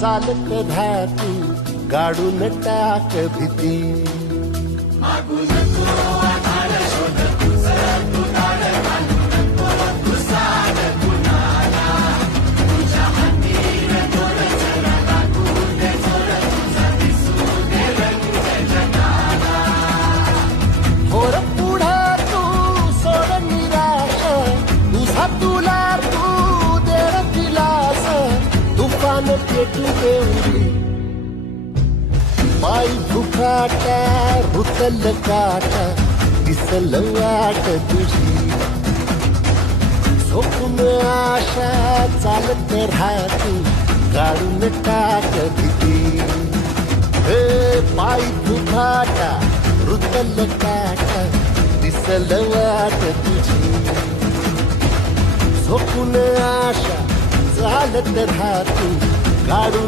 चालत धातू गाडून टाक भीती थोर पुढे तू सोड निराश तुझा तुला तू दे दिलास तुफान पेटू देऊरी पाय भुकाटा रुतल काटा दिसल वाट तुझी झोपून आशा चालत राहतू काढून टाक भीती हे पाय भुकाटा रुतल काटा दिसल वाट तुझी झोपून आशा चालत राहतू काढून